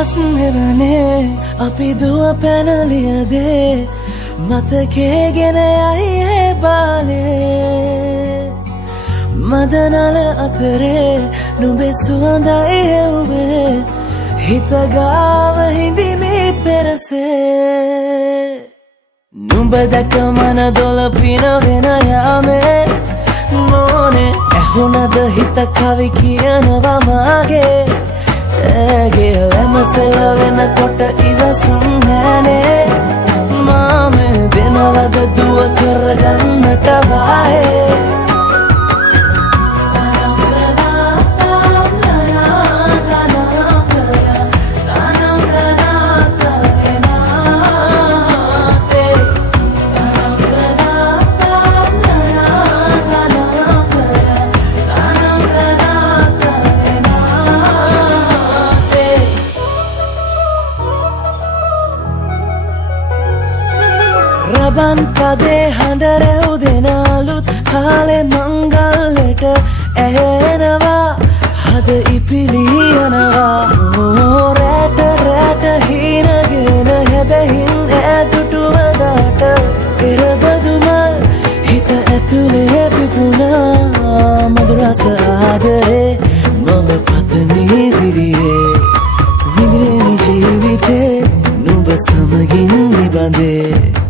දවස් නෙවනේ අපි දුව පැනලියදේ මතකේ ගෙන යයි ඒ බාලේ මදනල අතරේ නුඹේ සුවඳයි එව්වේ හිත ගාව හිඳිමි පෙරසේ නුඹ දැක මන දොළ පිනවෙන යාමේ මොනේ ඇහුණද හිත කවි කියනවා මාගේ ඇගේ ලැමසෙල වෙනකොට ඉවසුම් නෑනේ මාමේ දෙනවද දුව කරගන්නට වායේ රබන් පදේ හඬ රැව් දෙන අලුත් කාලේ මංගල්ලට ඇහෙනවා හද ඉපිලි යනවා රැට රැට හීනගෙන හැබැහින් ඈදුටුව දාට පෙරබදුමල් හිත ඇතුලේ පිපුණා මధుරස ආදරේ මම පතනේ විරියේ විඳිනේ ජීවිතේ නුඹ සමගින් නිබඳේ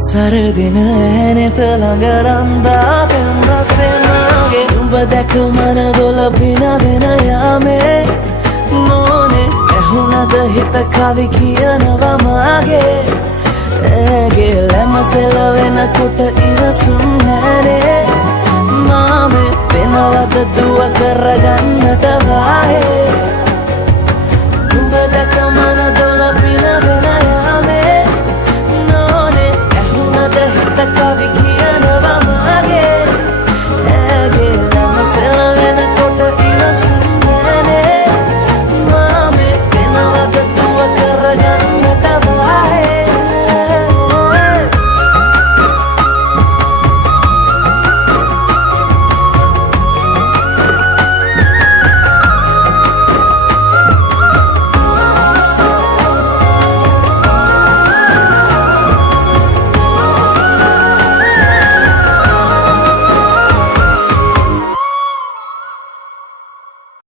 සරදින ඇනෙත ළඟ රන්දා පෙම් රසෙනාගේ නුඹ දැක මන දොළ පිනවෙන යාමේ මොනේ ඇහුණද හිත කවි කියනවා මාගේ ඇගේ ලැමසෙල වෙනකොට ඉවසුම් නෑනේ මාමේ වෙනවද දුව කරගන්නට වායේ